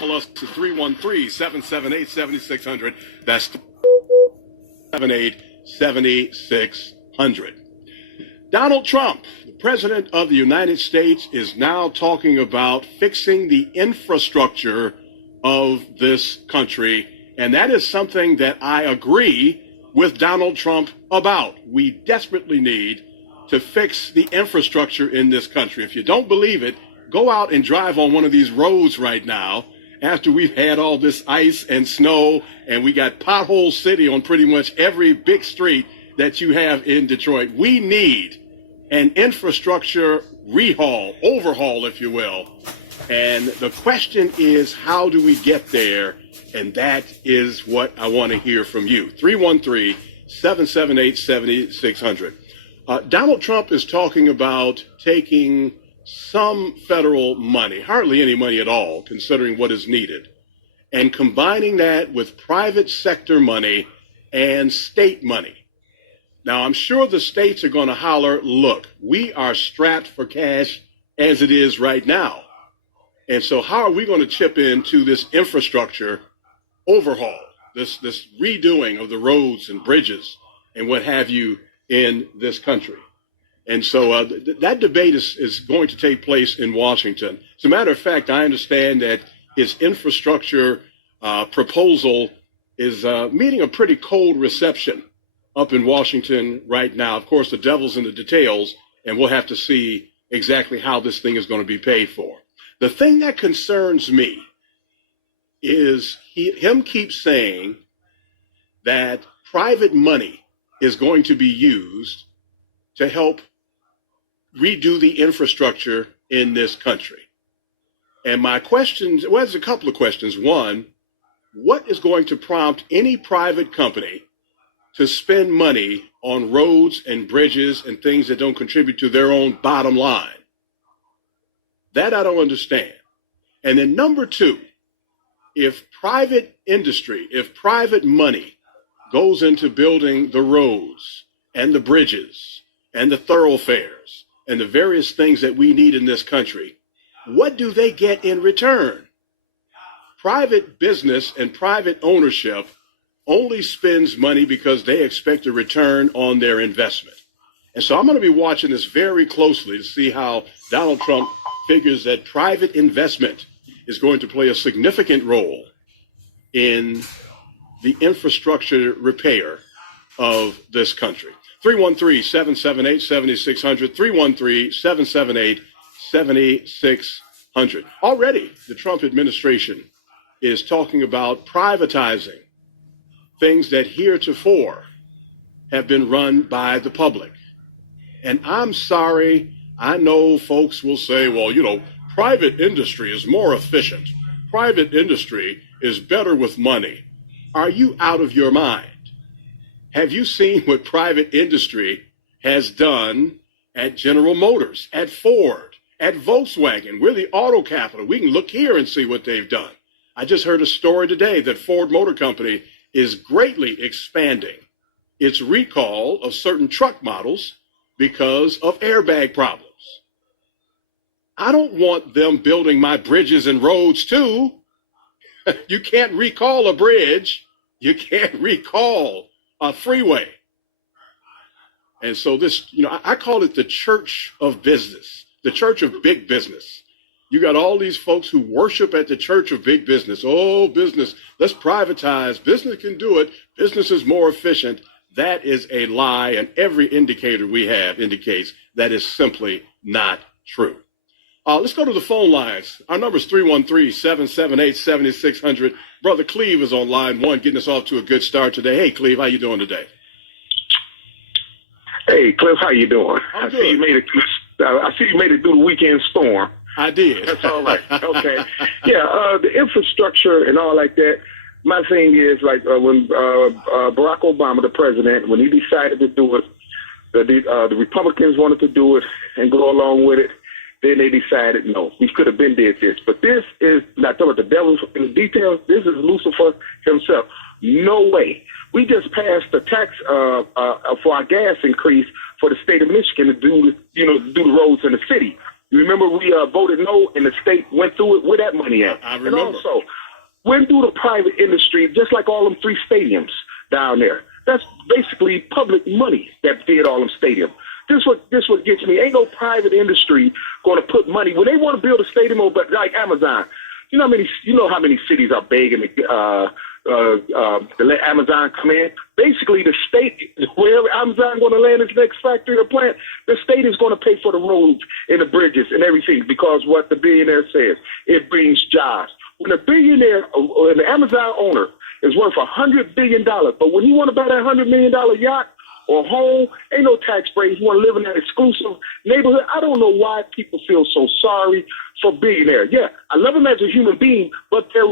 Call us to 313-778-7600. That's 778-7600. Donald Trump, the President of the United States, is now talking about fixing the infrastructure of this country. And that is something that I agree with Donald Trump about. We desperately need to fix the infrastructure in this country. If you don't believe it, go out and drive on one of these roads right now after we've had all this ice and snow and we got pothole city on pretty much every big street that you have in Detroit. We need an infrastructure overhaul, if you will. And the question is, how do we get there? And that is what I want to hear from you. 313-778-7600. Donald Trump is talking about taking some federal money, hardly any money at all, considering what is needed, and combining that with private sector money and state money. Now, I'm sure the states are going to holler, look, we are strapped for cash as it is right now. And so how are we going to chip into this infrastructure overhaul, this redoing of the roads and bridges and what have you in this country? And so that debate is going to take place in Washington. As a matter of fact, I understand that his infrastructure proposal is meeting a pretty cold reception up in Washington right now. Of course, the devil's in the details, and we'll have to see exactly how this thing is going to be paid for. The thing that concerns me is him keep saying that private money is going to be used to help redo the infrastructure in this country. And my questions, well, there's a couple of questions. One, what is going to prompt any private company to spend money on roads and bridges and things that don't contribute to their own bottom line? That I don't understand. And then number two, if private industry, if private money goes into building the roads and the bridges and the thoroughfares and the various things that we need in this country, what do they get in return? Private business and private ownership only spends money because they expect a return on their investment. And so I'm going to be watching this very closely to see how Donald Trump figures that private investment is going to play a significant role in the infrastructure repair of this country. 313-778-7600, 313-778-7600. Already, the Trump administration is talking about privatizing things that heretofore have been run by the public. And I'm sorry, I know folks will say, well, private industry is more efficient. Private industry is better with money. Are you out of your mind? Have you seen what private industry has done at General Motors, at Ford, at Volkswagen? We're the auto capital. We can look here and see what they've done. I just heard a story today that Ford Motor Company is greatly expanding its recall of certain truck models because of airbag problems. I don't want them building my bridges and roads too. You can't recall a bridge. You can't recall a freeway. And so this, I call it the church of business, the church of big business. You got all these folks who worship at the church of big business. Oh, business, let's privatize. Business can do it. Business is more efficient. That is a lie, and every indicator we have indicates that is simply not true. Let's go to the phone lines. Our number is 313-778-7600. Brother Cleve is on line one, getting us off to a good start today. Hey, Cleve, how you doing today? Hey, Cliff, how you doing? I'm good. I see you made it through the weekend storm. I did. That's all right. Okay. Yeah, the infrastructure and all like that. My thing is, like, when Barack Obama, the president, when he decided to do it, the Republicans wanted to do it and go along with it. Then they decided, no, we could have been did this. But this is not talking about the devil in the details. This is Lucifer himself. No way. We just passed the tax for our gas increase for the state of Michigan to do the roads in the city. You remember we voted no, and the state went through it. Where that money at? I remember. And also, went through the private industry, just like all them 3 stadiums down there. That's basically public money that did all them stadiums. This what gets me. Ain't no private industry going to put money when they want to build a stadium, but like Amazon. You know how many cities are begging to let Amazon come in. Basically, the state, wherever Amazon going to land its next factory or plant, the state is going to pay for the roads and the bridges and everything because what the billionaire says, it brings jobs. When a billionaire or an Amazon owner is worth $100 billion, but when you want to buy that $100 million yacht or home, ain't no tax breaks. You want to live in that exclusive neighborhood. I don't know why people feel so sorry for billionaires. Yeah, I love them as a human being, but their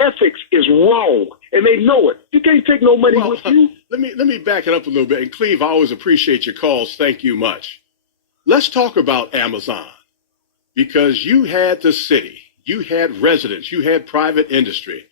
ethics is wrong, and they know it. You can't take no money with you. Let me back it up a little bit. And Cleve, I always appreciate your calls. Thank you much. Let's talk about Amazon, because you had the city, you had residents, you had private industry.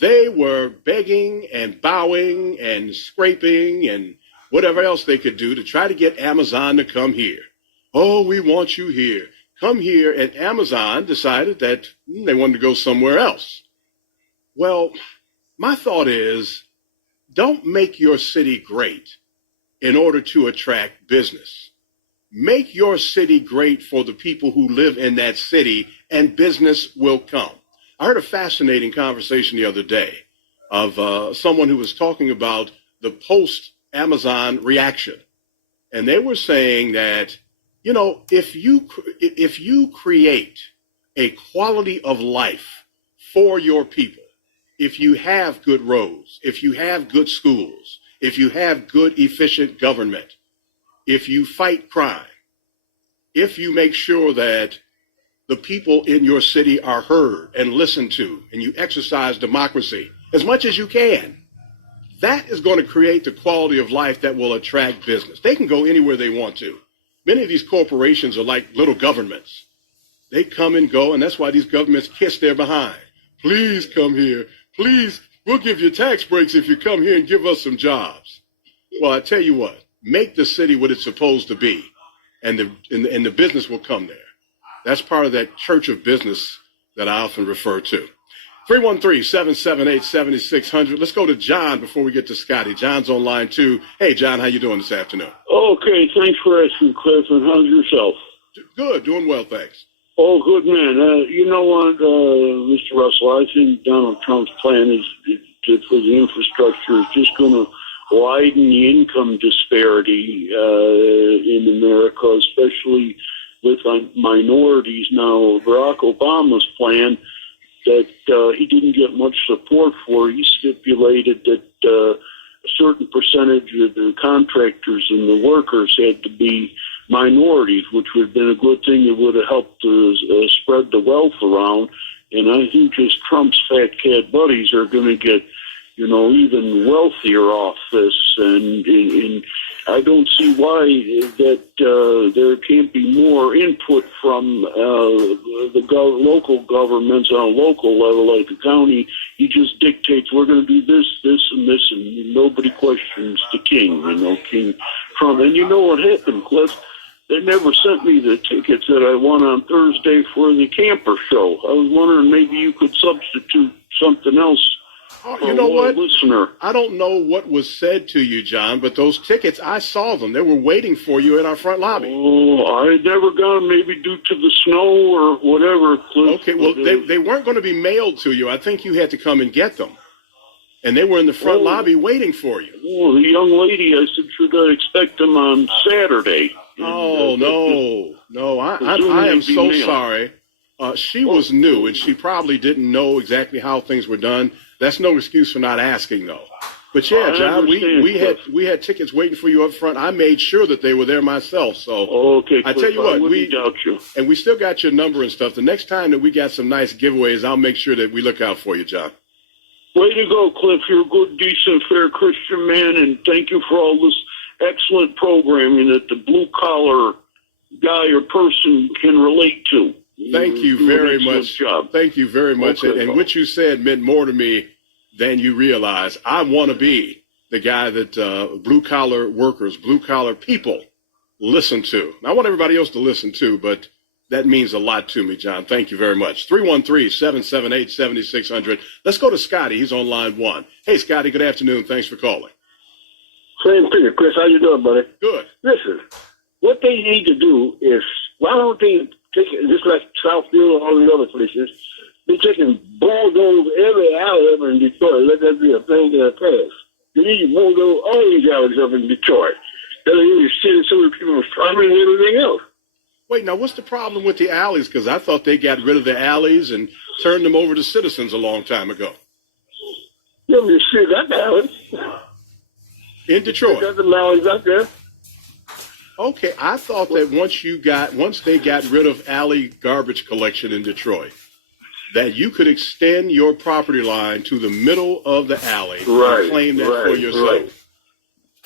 They were begging and bowing and scraping and whatever else they could do to try to get Amazon to come here. Oh, we want you here. Come here. And Amazon decided that they wanted to go somewhere else. Well, my thought is, don't make your city great in order to attract business. Make your city great for the people who live in that city, and business will come. I heard a fascinating conversation the other day of someone who was talking about the post-Amazon reaction. And they were saying that, you know, if you create a quality of life for your people, if you have good roads, if you have good schools, if you have good, efficient government, if you fight crime, if you make sure that the people in your city are heard and listened to, and you exercise democracy as much as you can, that is going to create the quality of life that will attract business. They can go anywhere they want to. Many of these corporations are like little governments. They come and go, and that's why these governments kiss their behind. Please come here. Please, we'll give you tax breaks if you come here and give us some jobs. Well, I tell you what, make the city what it's supposed to be, and the business will come there. That's part of that church of business that I often refer to. 313-778-7600. Let's go to John before we get to Scotty. John's on line 2. Hey, John, how you doing this afternoon? Okay, thanks for asking, Cliff, and how's yourself? Good, doing well, thanks. Oh, good, man. You know what, Mr. Russell, I think Donald Trump's plan is for the infrastructure is just going to widen the income disparity in America, especially with minorities. Now, Barack Obama's plan that he didn't get much support for, he stipulated that a certain percentage of the contractors and the workers had to be minorities, which would have been a good thing. It would have helped to spread the wealth around. And I think just Trump's fat cat buddies are going to get, you know, even wealthier off this. And I don't see why that there can't be more input from the local governments on a local level, like the county. He just dictates, we're going to do this, this, and this, and nobody questions the king, you know, King Trump. And you know what happened, Cliff? They never sent me the tickets that I won on Thursday for the camper show. I was wondering maybe you could substitute something else. You know what? Listener. I don't know what was said to you, John, but those tickets, I saw them. They were waiting for you in our front lobby. Oh, I had never gone, maybe due to the snow or whatever. Cliff. Okay, well, they weren't going to be mailed to you. I think you had to come and get them. And they were in the front lobby waiting for you. Oh, the young lady, I said, should I expect them on Saturday? Oh, no. I am so sorry. She was new, and she probably didn't know exactly how things were done. That's no excuse for not asking, though. But yeah, John, we had tickets waiting for you up front. I made sure that they were there myself. So okay, I tell you what, we doubt you. And we still got your number and stuff. The next time that we got some nice giveaways, I'll make sure that we look out for you, John. Way to go, Cliff. You're a good, decent, fair Christian man, and thank you for all this excellent programming that the blue-collar guy or person can relate to. Thank you very much. Job. Thank you very much. Okay, and what you said meant more to me than you realize. I want to be the guy that blue-collar workers, blue-collar people listen to. I want everybody else to listen to, but That means a lot to me, John. Thank you very much. 313-778-7600. Let's go to Scotty. He's on line 1. Hey, Scotty, good afternoon. Thanks for calling. Same thing, Chris. How you doing, buddy? Good. Listen, what they need to do is, why don't they take it, just like Southfield and all the other places, they're taking bulldoze every alley ever in Detroit. Let that be a thing that occurs. They need to bulldoze all these alleys up in Detroit. They're really sending so many people farming and everything else. Wait, now what's the problem with the alleys? Because I thought they got rid of the alleys and turned them over to citizens a long time ago. Yeah, but shit, got the alleys. In Detroit. Got the alleys out there. Okay, I thought that once they got rid of alley garbage collection in Detroit, that you could extend your property line to the middle of the alley and claim that for yourself.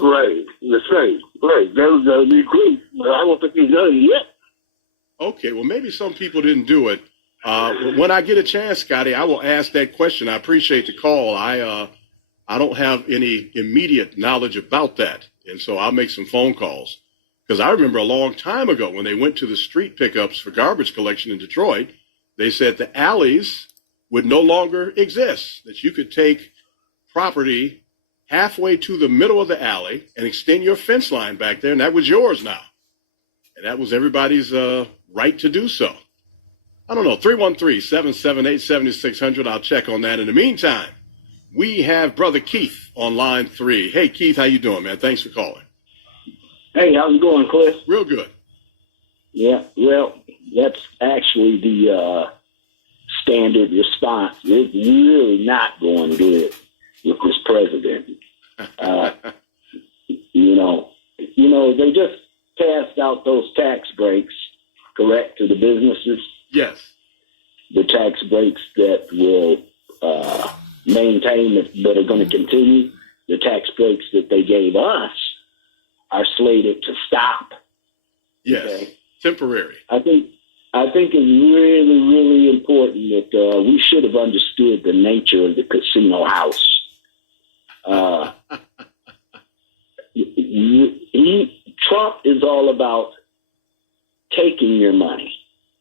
Right, the same. Right, that would be great, but I don't think he's done it yet. Okay, well, maybe some people didn't do it. When I get a chance, Scotty, I will ask that question. I appreciate the call. I don't have any immediate knowledge about that, and so I'll make some phone calls. Because I remember a long time ago when they went to the street pickups for garbage collection in Detroit, they said the alleys would no longer exist, that you could take property halfway to the middle of the alley and extend your fence line back there, and that was yours now. And that was everybody's right to do so. I don't know, 313-778-7600. I'll check on that. In the meantime, we have Brother Keith on line 3. Hey, Keith, how you doing, man? Thanks for calling. Hey, how's it going, Cliff? Real good. Yeah, well, that's actually the standard response. It's really not going good with this president. They just passed out those tax breaks, correct, to the businesses. Yes. The tax breaks that will maintain, that are going to continue. The tax breaks that they gave us are slated to stop. Yes. Okay? Temporary. I think it's really, really important that we should have understood the nature of the casino house. Trump is all about taking your money.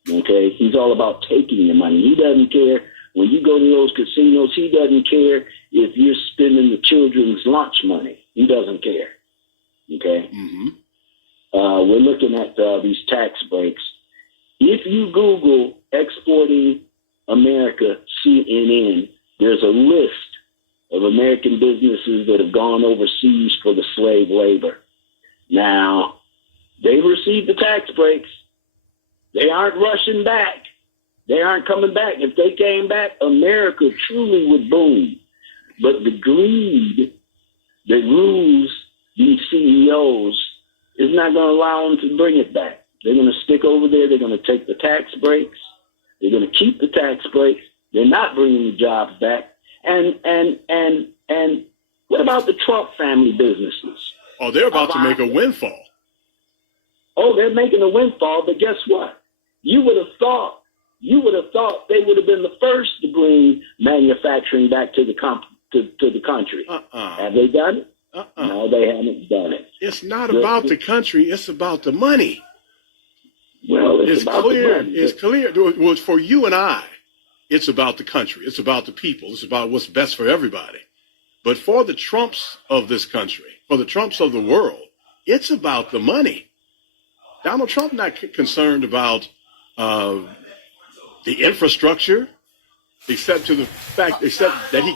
Okay, he's all about taking your money. He doesn't care when you go to those casinos. He doesn't care if you're spending the children's lunch money. He doesn't care. Okay. Mm-hmm. We're looking at these tax breaks. If you Google Exporting America CNN, there's a list of American businesses that have gone overseas for the slave labor. Now, they've received the tax breaks. They aren't rushing back. They aren't coming back. If they came back, America truly would boom. But the greed that rules these CEOs is not going to allow them to bring it back. They're going to stick over there. They're going to take the tax breaks. They're going to keep the tax breaks. They're not bringing the jobs back. And what about the Trump family businesses? Oh, they're about to make a windfall. Oh, they're making a windfall, but guess what? You would have thought they would have been the first to bring manufacturing back to the country. Have they done it? No, they haven't done it. It's not about the country. It's about the money. Well, it's about clear. the money. It's clear. Well, for you and I, it's about the country. It's about the people. It's about what's best for everybody. But for the Trumps of this country, for the Trumps of the world, it's about the money. Donald Trump not concerned about the infrastructure, except that he gets